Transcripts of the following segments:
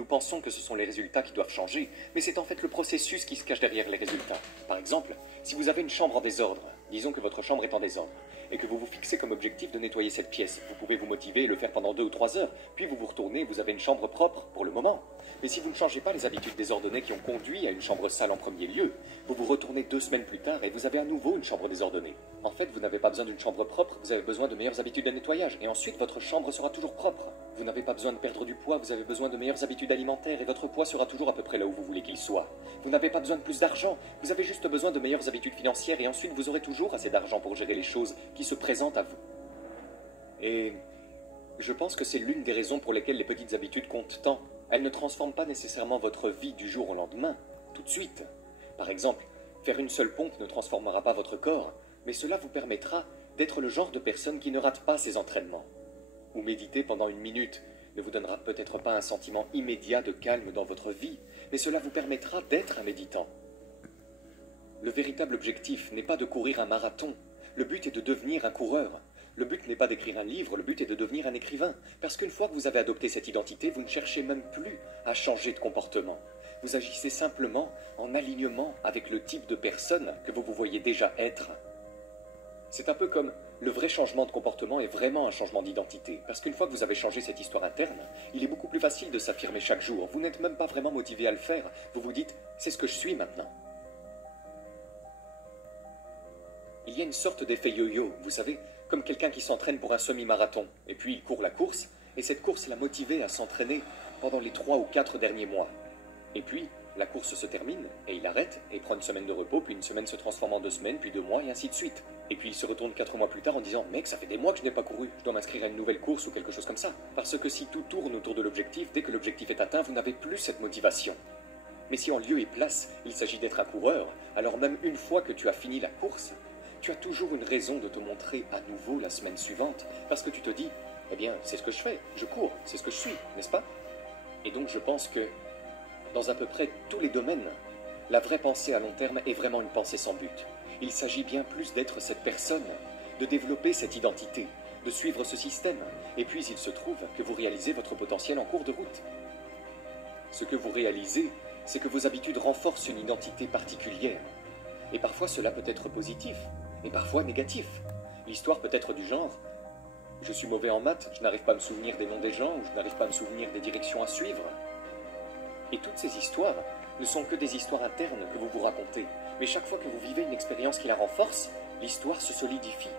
Nous pensons que ce sont les résultats qui doivent changer, mais c'est en fait le processus qui se cache derrière les résultats. Par exemple, si vous avez une chambre en désordre, disons que votre chambre est en désordre, et que vous vous fixez comme objectif de nettoyer cette pièce, vous pouvez vous motiver et le faire pendant 2 ou 3 heures, puis vous vous retournez et vous avez une chambre propre pour le moment. Mais si vous ne changez pas les habitudes désordonnées qui ont conduit à une chambre sale en premier lieu, vous vous retournez 2 semaines plus tard et vous avez à nouveau une chambre désordonnée. En fait, vous n'avez pas besoin d'une chambre propre, vous avez besoin de meilleures habitudes de nettoyage, et ensuite votre chambre sera toujours propre. Vous n'avez pas besoin de perdre du poids, vous avez besoin de meilleures habitudes alimentaires, et votre poids sera toujours à peu près là où vous voulez qu'il soit. Vous n'avez pas besoin de plus d'argent, vous avez juste besoin de meilleures habitudes financières, et ensuite vous aurez toujours assez d'argent pour gérer les choses qui se présentent à vous. Et je pense que c'est l'une des raisons pour lesquelles les petites habitudes comptent tant. Elles ne transforment pas nécessairement votre vie du jour au lendemain, tout de suite. Par exemple, faire une seule pompe ne transformera pas votre corps, mais cela vous permettra d'être le genre de personne qui ne rate pas ses entraînements. Ou méditer pendant 1 minute ne vous donnera peut-être pas un sentiment immédiat de calme dans votre vie, mais cela vous permettra d'être un méditant. Le véritable objectif n'est pas de courir un marathon, le but est de devenir un coureur. Le but n'est pas d'écrire un livre, le but est de devenir un écrivain. Parce qu'une fois que vous avez adopté cette identité, vous ne cherchez même plus à changer de comportement. Vous agissez simplement en alignement avec le type de personne que vous vous voyez déjà être. C'est un peu comme le vrai changement de comportement est vraiment un changement d'identité. Parce qu'une fois que vous avez changé cette histoire interne, il est beaucoup plus facile de s'affirmer chaque jour. Vous n'êtes même pas vraiment motivé à le faire. Vous vous dites, c'est ce que je suis maintenant. Il y a une sorte d'effet yo-yo, vous savez, comme quelqu'un qui s'entraîne pour un semi-marathon, et puis il court la course, et cette course l'a motivé à s'entraîner pendant les 3 ou 4 derniers mois. Et puis, la course se termine, et il arrête, et prend une semaine de repos, puis une semaine se transforme en 2 semaines, puis 2 mois, et ainsi de suite. Et puis il se retourne 4 mois plus tard en disant « Mec, ça fait des mois que je n'ai pas couru, je dois m'inscrire à une nouvelle course ou quelque chose comme ça. » Parce que si tout tourne autour de l'objectif, dès que l'objectif est atteint, vous n'avez plus cette motivation. Mais si en lieu et place, il s'agit d'être un coureur, alors même une fois que tu as fini la course, tu as toujours une raison de te montrer à nouveau la semaine suivante, parce que tu te dis, eh bien, c'est ce que je fais, je cours, c'est ce que je suis, n'est-ce pas? Et donc je pense que, dans à peu près tous les domaines, la vraie pensée à long terme est vraiment une pensée sans but. Il s'agit bien plus d'être cette personne, de développer cette identité, de suivre ce système, et puis il se trouve que vous réalisez votre potentiel en cours de route. Ce que vous réalisez, c'est que vos habitudes renforcent une identité particulière. Et parfois cela peut être positif, et parfois négatif. L'histoire peut être du genre « Je suis mauvais en maths, je n'arrive pas à me souvenir des noms des gens, ou je n'arrive pas à me souvenir des directions à suivre. » Et toutes ces histoires ne sont que des histoires internes que vous vous racontez, mais chaque fois que vous vivez une expérience qui la renforce, l'histoire se solidifie.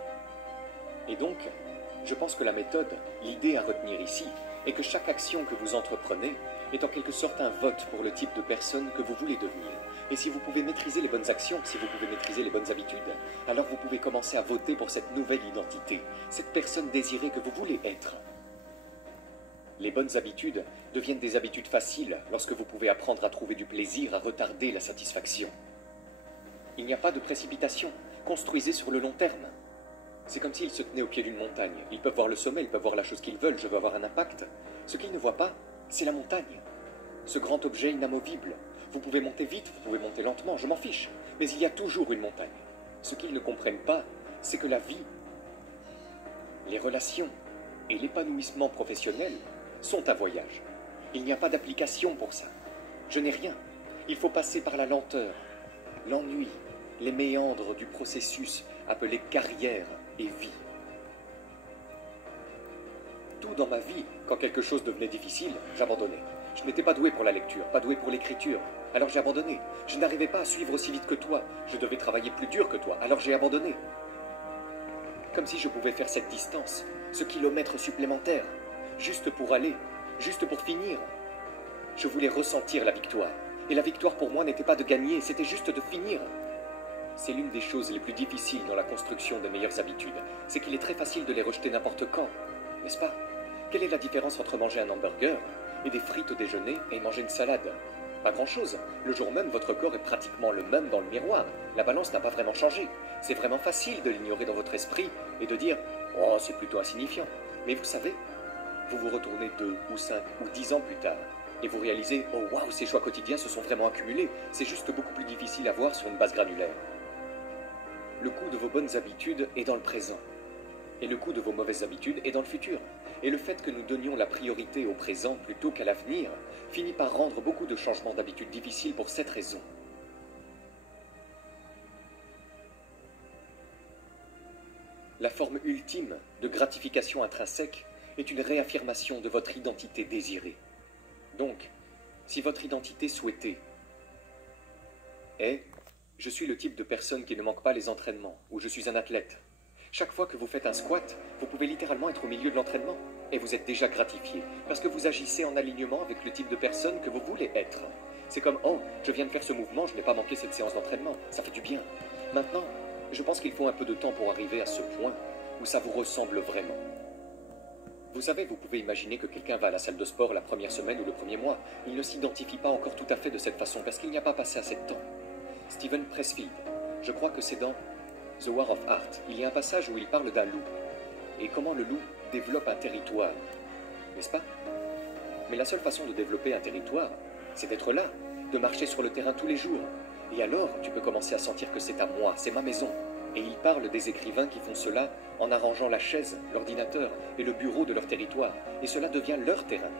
Et donc, je pense que la méthode, l'idée à retenir ici, est que chaque action que vous entreprenez est en quelque sorte un vote pour le type de personne que vous voulez devenir. Et si vous pouvez maîtriser les bonnes actions, si vous pouvez maîtriser les bonnes habitudes, alors vous pouvez commencer à voter pour cette nouvelle identité, cette personne désirée que vous voulez être. Les bonnes habitudes deviennent des habitudes faciles lorsque vous pouvez apprendre à trouver du plaisir, à retarder la satisfaction. Il n'y a pas de précipitation, construisez sur le long terme. C'est comme s'ils se tenaient au pied d'une montagne. Ils peuvent voir le sommet, ils peuvent voir la chose qu'ils veulent, je veux avoir un impact. Ce qu'ils ne voient pas, c'est la montagne. Ce grand objet inamovible. Vous pouvez monter vite, vous pouvez monter lentement, je m'en fiche. Mais il y a toujours une montagne. Ce qu'ils ne comprennent pas, c'est que la vie, les relations et l'épanouissement professionnel sont un voyage. Il n'y a pas d'application pour ça. Je n'ai rien. Il faut passer par la lenteur, l'ennui, les méandres du processus appelé carrière et vie. Tout dans ma vie, quand quelque chose devenait difficile, j'abandonnais. Je n'étais pas doué pour la lecture, pas doué pour l'écriture. Alors j'ai abandonné. Je n'arrivais pas à suivre aussi vite que toi. Je devais travailler plus dur que toi. Alors j'ai abandonné. Comme si je pouvais faire cette distance, ce kilomètre supplémentaire, juste pour aller, juste pour finir. Je voulais ressentir la victoire. Et la victoire pour moi n'était pas de gagner, c'était juste de finir. C'est l'une des choses les plus difficiles dans la construction des meilleures habitudes. C'est qu'il est très facile de les rejeter n'importe quand, n'est-ce pas? Quelle est la différence entre manger un hamburger et des frites au déjeuner et manger une salade? Pas grand-chose. Le jour même, votre corps est pratiquement le même dans le miroir. La balance n'a pas vraiment changé. C'est vraiment facile de l'ignorer dans votre esprit et de dire « Oh, c'est plutôt insignifiant ». Mais vous savez, vous vous retournez 2 ou 5 ou 10 ans plus tard et vous réalisez « Oh waouh, ces choix quotidiens se sont vraiment accumulés. C'est juste beaucoup plus difficile à voir sur une base granulaire ». Le coût de vos bonnes habitudes est dans le présent. Et le coût de vos mauvaises habitudes est dans le futur. Et le fait que nous donnions la priorité au présent plutôt qu'à l'avenir finit par rendre beaucoup de changements d'habitudes difficiles pour cette raison. La forme ultime de gratification intrinsèque est une réaffirmation de votre identité désirée. Donc, si votre identité souhaitée est « je suis le type de personne qui ne manque pas les entraînements » ou « je suis un athlète », chaque fois que vous faites un squat, vous pouvez littéralement être au milieu de l'entraînement et vous êtes déjà gratifié parce que vous agissez en alignement avec le type de personne que vous voulez être. C'est comme « oh, je viens de faire ce mouvement, je n'ai pas manqué cette séance d'entraînement, ça fait du bien ». Maintenant, je pense qu'il faut un peu de temps pour arriver à ce point où ça vous ressemble vraiment. Vous savez, vous pouvez imaginer que quelqu'un va à la salle de sport la première semaine ou le premier mois. Il ne s'identifie pas encore tout à fait de cette façon parce qu'il n'y a pas passé assez de temps. Steven Pressfield, je crois que c'est dans The War of Art, il y a un passage où il parle d'un loup et comment le loup développe un territoire, n'est-ce pas? Mais la seule façon de développer un territoire, c'est d'être là, de marcher sur le terrain tous les jours. Et alors, tu peux commencer à sentir que c'est à moi, c'est ma maison. Et il parle des écrivains qui font cela en arrangeant la chaise, l'ordinateur et le bureau de leur territoire. Et cela devient leur terrain.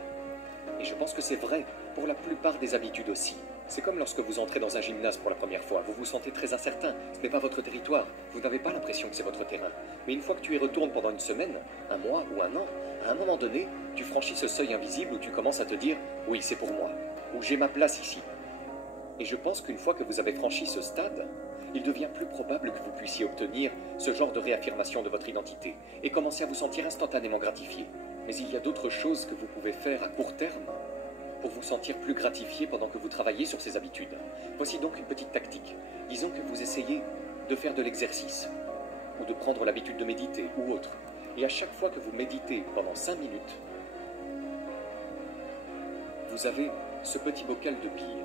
Et je pense que c'est vrai pour la plupart des habitudes aussi. C'est comme lorsque vous entrez dans un gymnase pour la première fois. Vous vous sentez très incertain. Ce n'est pas votre territoire. Vous n'avez pas l'impression que c'est votre terrain. Mais une fois que tu y retournes pendant une semaine, un mois ou un an, à un moment donné, tu franchis ce seuil invisible où tu commences à te dire « oui, c'est pour moi » ou « j'ai ma place ici ». Et je pense qu'une fois que vous avez franchi ce stade, il devient plus probable que vous puissiez obtenir ce genre de réaffirmation de votre identité et commencer à vous sentir instantanément gratifié. Mais il y a d'autres choses que vous pouvez faire à court terme pour vous sentir plus gratifié pendant que vous travaillez sur ces habitudes. Voici donc une petite tactique. Disons que vous essayez de faire de l'exercice ou de prendre l'habitude de méditer ou autre. Et à chaque fois que vous méditez pendant 5 minutes, vous avez ce petit bocal de billes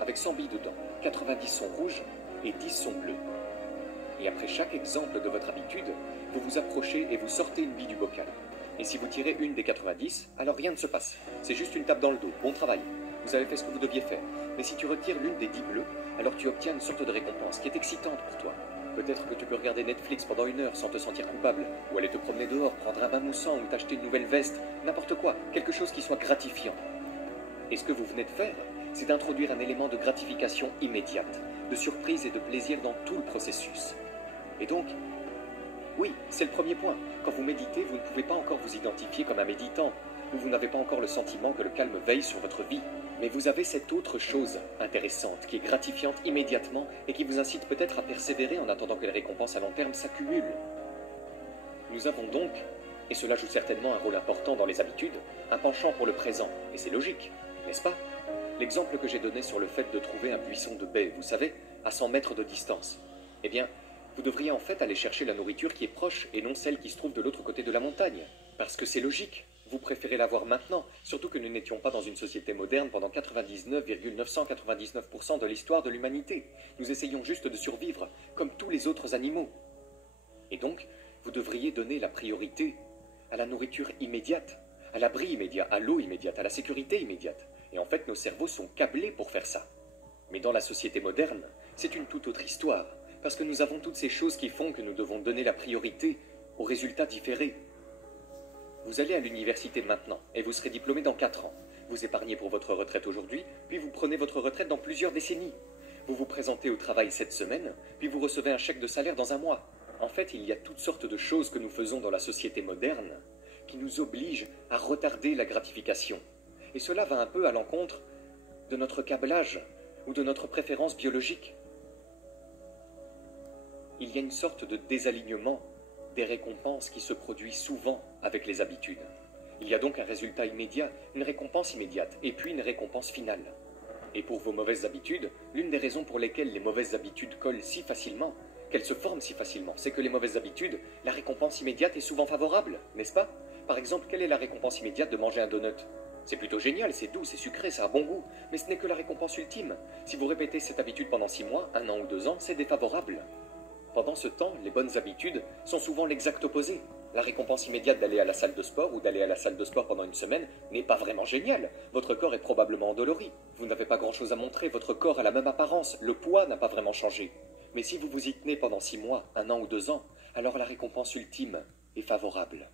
avec 100 billes dedans. 90 sont rouges et 10 sont bleus. Et après chaque exemple de votre habitude, vous vous approchez et vous sortez une bille du bocal. Et si vous tirez une des 90, alors rien ne se passe. C'est juste une tape dans le dos. Bon travail. Vous avez fait ce que vous deviez faire. Mais si tu retires l'une des 10 bleus, alors tu obtiens une sorte de récompense qui est excitante pour toi. Peut-être que tu peux regarder Netflix pendant 1 heure sans te sentir coupable, ou aller te promener dehors, prendre un bain moussant ou t'acheter une nouvelle veste, n'importe quoi, quelque chose qui soit gratifiant. Et ce que vous venez de faire, c'est d'introduire un élément de gratification immédiate, de surprise et de plaisir dans tout le processus. Et donc, oui, c'est le premier point. Quand vous méditez, vous ne pouvez pas encore vous identifier comme un méditant, ou vous n'avez pas encore le sentiment que le calme veille sur votre vie. Mais vous avez cette autre chose intéressante, qui est gratifiante immédiatement et qui vous incite peut-être à persévérer en attendant que les récompenses à long terme s'accumulent. Nous avons donc, et cela joue certainement un rôle important dans les habitudes, un penchant pour le présent, et c'est logique, n'est-ce pas? L'exemple que j'ai donné sur le fait de trouver un buisson de baies, vous savez, à 100 mètres de distance, eh bien, vous devriez en fait aller chercher la nourriture qui est proche et non celle qui se trouve de l'autre côté de la montagne. Parce que c'est logique, vous préférez l'avoir maintenant, surtout que nous n'étions pas dans une société moderne pendant 99,999% de l'histoire de l'humanité. Nous essayons juste de survivre, comme tous les autres animaux. Et donc, vous devriez donner la priorité à la nourriture immédiate, à l'abri immédiat, à l'eau immédiate, à la sécurité immédiate. Et en fait, nos cerveaux sont câblés pour faire ça. Mais dans la société moderne, c'est une toute autre histoire, parce que nous avons toutes ces choses qui font que nous devons donner la priorité aux résultats différés. Vous allez à l'université maintenant, et vous serez diplômé dans 4 ans. Vous épargnez pour votre retraite aujourd'hui, puis vous prenez votre retraite dans plusieurs décennies. Vous vous présentez au travail cette semaine, puis vous recevez un chèque de salaire dans 1 mois. En fait, il y a toutes sortes de choses que nous faisons dans la société moderne qui nous obligent à retarder la gratification. Et cela va un peu à l'encontre de notre câblage ou de notre préférence biologique. Il y a une sorte de désalignement des récompenses qui se produit souvent avec les habitudes. Il y a donc un résultat immédiat, une récompense immédiate, et puis une récompense finale. Et pour vos mauvaises habitudes, l'une des raisons pour lesquelles les mauvaises habitudes collent si facilement, qu'elles se forment si facilement, c'est que les mauvaises habitudes, la récompense immédiate est souvent favorable, n'est-ce pas? Par exemple, quelle est la récompense immédiate de manger un donut? C'est plutôt génial, c'est doux, c'est sucré, ça a bon goût, mais ce n'est que la récompense ultime. Si vous répétez cette habitude pendant 6 mois, 1 an ou 2 ans, c'est défavorable. Pendant ce temps, les bonnes habitudes sont souvent l'exact opposé. La récompense immédiate d'aller à la salle de sport ou d'aller à la salle de sport pendant 1 semaine n'est pas vraiment géniale. Votre corps est probablement endolori. Vous n'avez pas grand-chose à montrer, votre corps a la même apparence, le poids n'a pas vraiment changé. Mais si vous vous y tenez pendant 6 mois, 1 an ou 2 ans, alors la récompense ultime est favorable.